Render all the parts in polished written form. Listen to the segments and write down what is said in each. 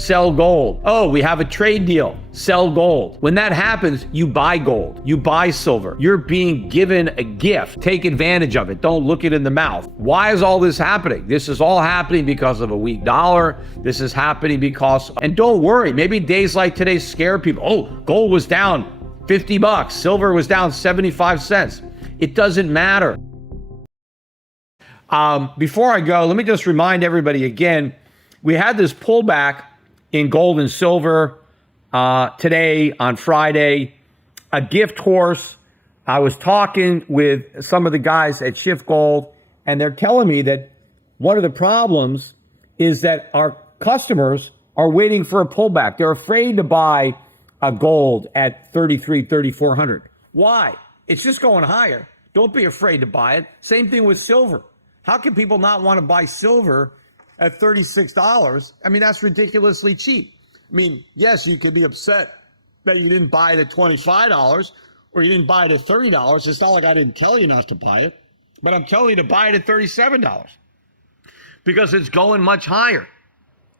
sell gold. Oh, we have a trade deal, sell gold. When that happens, you buy gold, you buy silver. You're being given a gift. Take advantage of it. Don't look it in the mouth. Why is all this happening? This is all happening because of a weak dollar. This is happening because, and don't worry, maybe days like today scare people. Oh, gold was down 50 bucks. Silver was down 75 cents. It doesn't matter. Before I go, let me just remind everybody again, we had this pullback in gold and silver today on Friday, a gift horse. I was talking with some of the guys at Schiff Gold, and they're telling me that one of the problems is that our customers are waiting for a pullback. They're afraid to buy a gold at 3,400. Why? It's just going higher. Don't be afraid to buy it. Same thing with silver. How can people not want to buy silver at $36? I mean, that's ridiculously cheap. I mean, yes, you could be upset that you didn't buy it at $25 or you didn't buy it at $30. It's not like I didn't tell you not to buy it, but I'm telling you to buy it at $37 because it's going much higher.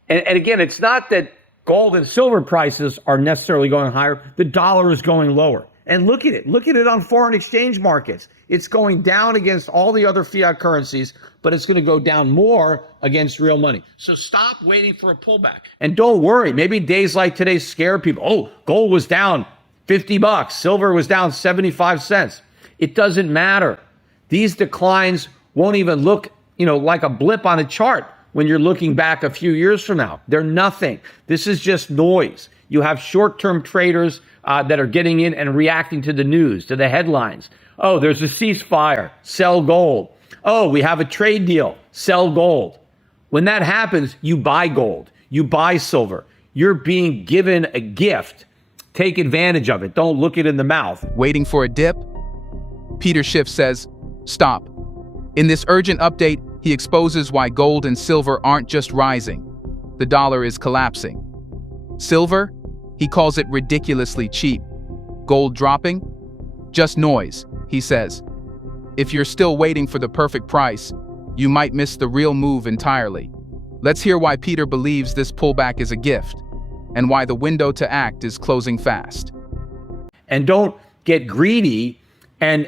And again, it's not that gold and silver prices are necessarily going higher. The dollar is going lower. And look at it. Look at it on foreign exchange markets. It's going down against all the other fiat currencies, but it's going to go down more against real money. So stop waiting for a pullback. And don't worry. Maybe days like today scare people. Oh, gold was down 50 bucks. Silver was down 75 cents. It doesn't matter. These declines won't even look, like a blip on a chart when you're looking back a few years from now. They're nothing. This is just noise. You have short-term traders that are getting in and reacting to the news, to the headlines. Oh, there's a ceasefire, sell gold. Oh, we have a trade deal, sell gold. When that happens, you buy gold, you buy silver. You're being given a gift. Take advantage of it. Don't look it in the mouth. Waiting for a dip? Peter Schiff says, stop. In this urgent update, he exposes why gold and silver aren't just rising. The dollar is collapsing. Silver? He calls it ridiculously cheap. Gold dropping? Just noise, he says. If you're still waiting for the perfect price, you might miss the real move entirely. Let's hear why Peter believes this pullback is a gift, and why the window to act is closing fast. And don't get greedy and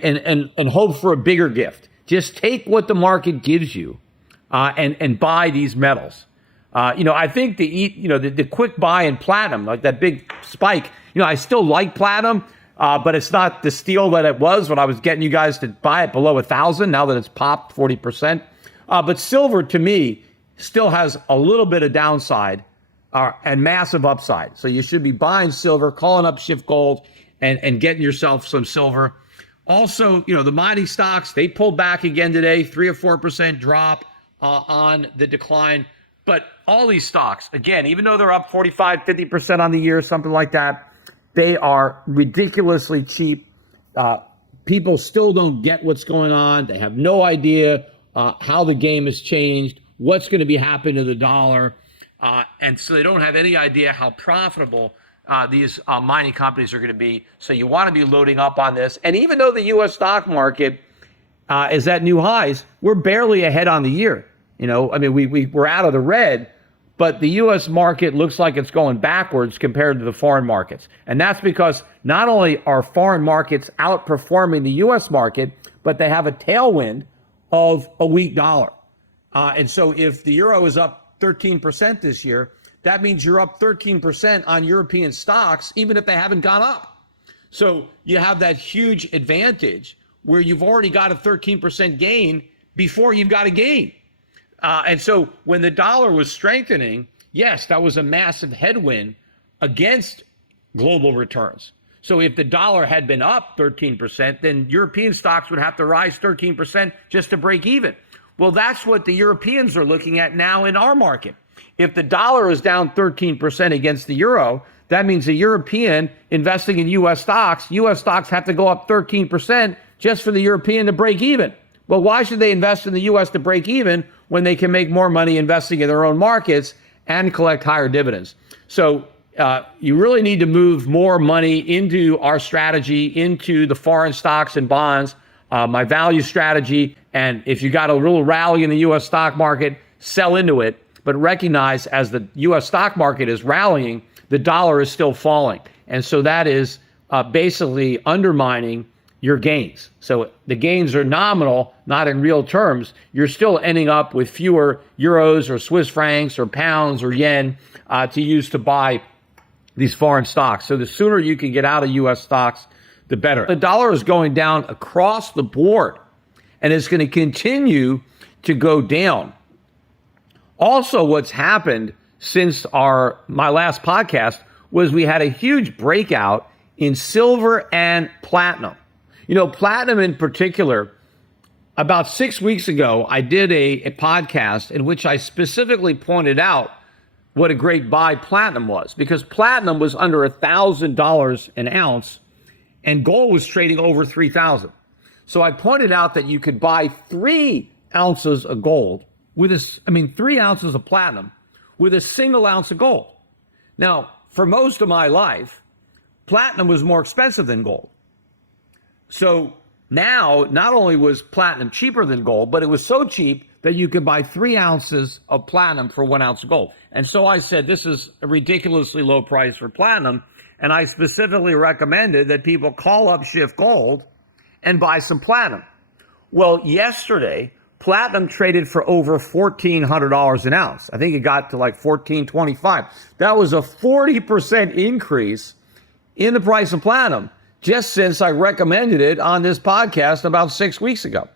hope for a bigger gift. Just take what the market gives you and buy these metals. I think the quick buy in platinum, like that big spike, I still like platinum, but it's not the steal that it was when I was getting you guys to buy it below 1,000, now that it's popped 40%. But silver, to me, still has a little bit of downside and massive upside. So you should be buying silver, calling up Schiff Gold, and getting yourself some silver. Also, the mining stocks, they pulled back again today, 3 or 4% drop on the decline. But all these stocks, again, even though they're up 45, 50% on the year, something like that, they are ridiculously cheap. People still don't get what's going on. They have no idea how the game has changed, what's going to be happening to the dollar. And so they don't have any idea how profitable these mining companies are going to be. So you want to be loading up on this. And even though the U.S. stock market is at new highs, we're barely ahead on the year. We're out of the red, but the U.S. market looks like it's going backwards compared to the foreign markets. And that's because not only are foreign markets outperforming the U.S. market, but they have a tailwind of a weak dollar. And so if the euro is up 13% this year, that means you're up 13% on European stocks, even if they haven't gone up. So you have that huge advantage where you've already got a 13% gain before you've got a gain. And so when the dollar was strengthening, yes, that was a massive headwind against global returns. So if the dollar had been up 13%, then European stocks would have to rise 13% just to break even. Well, that's what the Europeans are looking at now in our market. If the dollar is down 13% against the euro, that means the European investing in U.S. stocks have to go up 13% just for the European to break even. Well, why should they invest in the U.S. to break even when they can make more money investing in their own markets and collect higher dividends? So you really need to move more money into our strategy, into the foreign stocks and bonds, my value strategy. And if you got a little rally in the U.S. stock market, sell into it, but recognize as the U.S. stock market is rallying, the dollar is still falling. And so that is basically undermining your gains. So the gains are nominal, not in real terms. You're still ending up with fewer euros or Swiss francs or pounds or yen to use to buy these foreign stocks. So the sooner you can get out of U.S. stocks, the better. The dollar is going down across the board, and it's going to continue to go down. Also, what's happened since my last podcast was we had a huge breakout in silver and platinum. You know, platinum in particular, about 6 weeks ago, I did a podcast in which I specifically pointed out what a great buy platinum was, because platinum was under $1,000 an ounce and gold was trading over 3,000. So I pointed out that you could buy 3 ounces of gold with 3 ounces of platinum with a single ounce of gold. Now, for most of my life, platinum was more expensive than gold. So now, not only was platinum cheaper than gold, but it was so cheap that you could buy 3 ounces of platinum for 1 ounce of gold. And so I said, this is a ridiculously low price for platinum. And I specifically recommended that people call up Schiff Gold and buy some platinum. Well, yesterday, platinum traded for over $1,400 an ounce. I think it got to like $1,425. That was a 40% increase in the price of platinum just since I recommended it on this podcast about 6 weeks ago.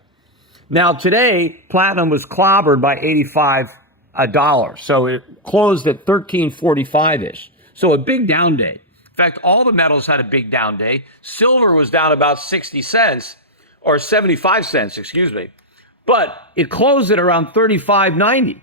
Now, today, platinum was clobbered by $85. So it closed at $13.45-ish. So a big down day. In fact, all the metals had a big down day. Silver was down about 60 cents, or 75 cents, excuse me. But it closed at around $35.90.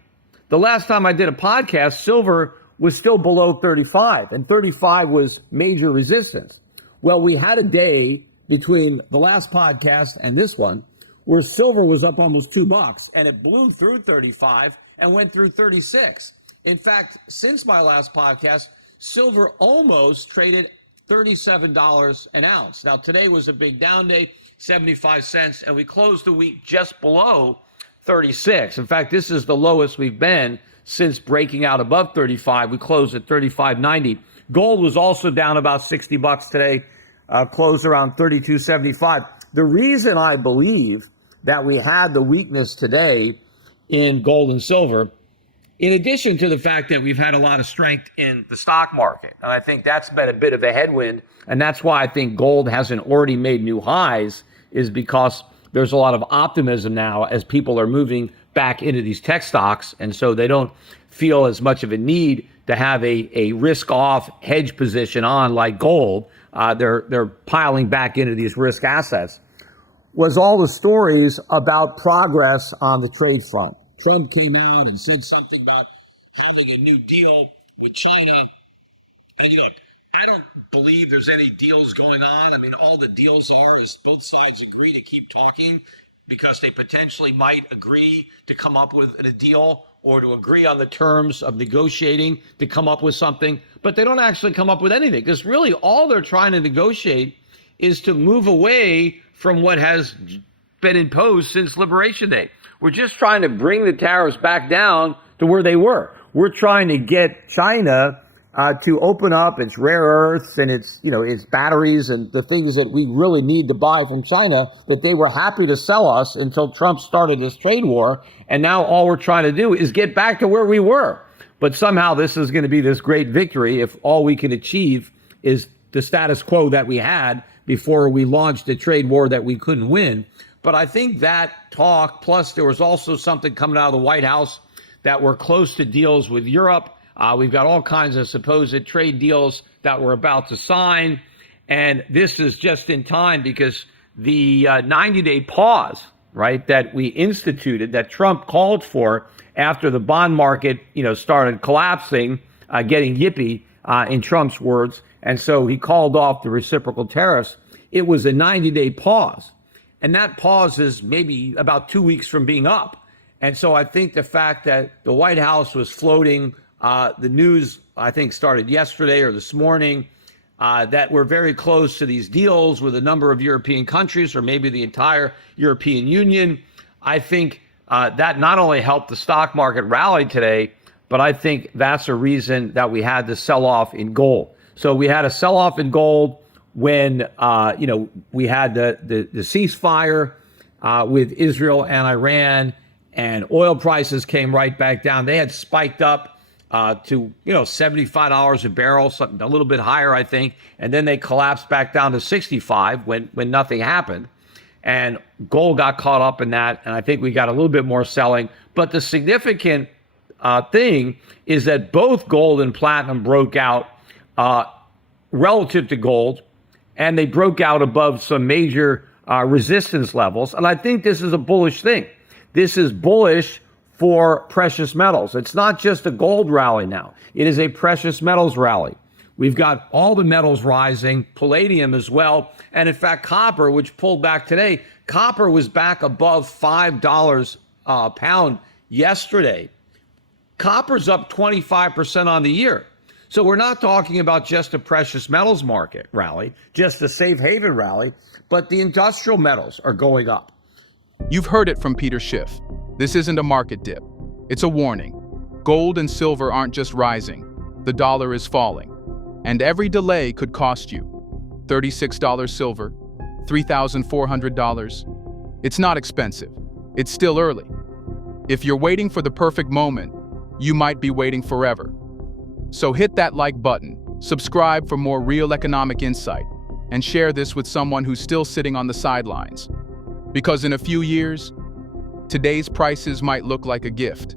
The last time I did a podcast, silver was still below 35, and 35 was major resistance. Well, we had a day between the last podcast and this one where silver was up almost $2, and it blew through 35 and went through 36. In fact, since my last podcast, silver almost traded $37 an ounce. Now, today was a big down day, 75 cents, and we closed the week just below 36. In fact, this is the lowest we've been since breaking out above 35. We closed at 35.90. Gold was also down about $60 today, closed around 32.75. The reason I believe that we had the weakness today in gold and silver, in addition to the fact that we've had a lot of strength in the stock market, and I think that's been a bit of a headwind, and that's why I think gold hasn't already made new highs, is because there's a lot of optimism now as people are moving back into these tech stocks, and so they don't feel as much of a need to have a risk-off hedge position on like gold. They're piling back into these risk assets. Was all the stories about progress on the trade front. Trump came out and said something about having a new deal with China. And look, I don't believe there's any deals going on. I mean, all the deals are is both sides agree to keep talking because they potentially might agree to come up with a deal or to agree on the terms of negotiating to come up with something, but they don't actually come up with anything, because really all they're trying to negotiate is to move away from what has been imposed since Liberation Day. We're just trying to bring the tariffs back down to where they were. We're trying to get China to open up its rare earths and its batteries and the things that we really need to buy from China that they were happy to sell us until Trump started this trade war. And now all we're trying to do is get back to where we were. But somehow this is going to be this great victory if all we can achieve is the status quo that we had before we launched a trade war that we couldn't win. But I think that talk, plus there was also something coming out of the White House that we're close to deals with Europe. We've got all kinds of supposed trade deals that we're about to sign. And this is just in time because the 90-day pause, right, that we instituted, that Trump called for after the bond market, started collapsing, getting yippy, in Trump's words. And so he called off the reciprocal tariffs. It was a 90-day pause. And that pause is maybe about 2 weeks from being up. And so I think the fact that the White House was floating the news, I think, started yesterday or this morning, that we're very close to these deals with a number of European countries or maybe the entire European Union. I think that not only helped the stock market rally today, but I think that's a reason that we had the sell-off in gold. So we had a sell-off in gold when we had the ceasefire with Israel and Iran, and oil prices came right back down. They had spiked up to $75 a barrel, something a little bit higher, I think, and then they collapsed back down to 65 when nothing happened. And gold got caught up in that, and I think we got a little bit more selling. But the significant thing is that both gold and platinum broke out relative to gold, and they broke out above some major resistance levels. And I think this is a bullish thing. This is bullish for precious metals. It's not just a gold rally now. It is a precious metals rally. We've got all the metals rising, palladium as well. And in fact, copper, which pulled back today, copper was back above $5 a pound yesterday. Copper's up 25% on the year. So we're not talking about just a precious metals market rally, just a safe haven rally, but the industrial metals are going up. You've heard it from Peter Schiff. This isn't a market dip. It's a warning. Gold and silver aren't just rising. The dollar is falling. And every delay could cost you $36 silver, $3,400. It's not expensive. It's still early. If you're waiting for the perfect moment, you might be waiting forever. So hit that like button, subscribe for more real economic insight, and share this with someone who's still sitting on the sidelines. Because in a few years, today's prices might look like a gift.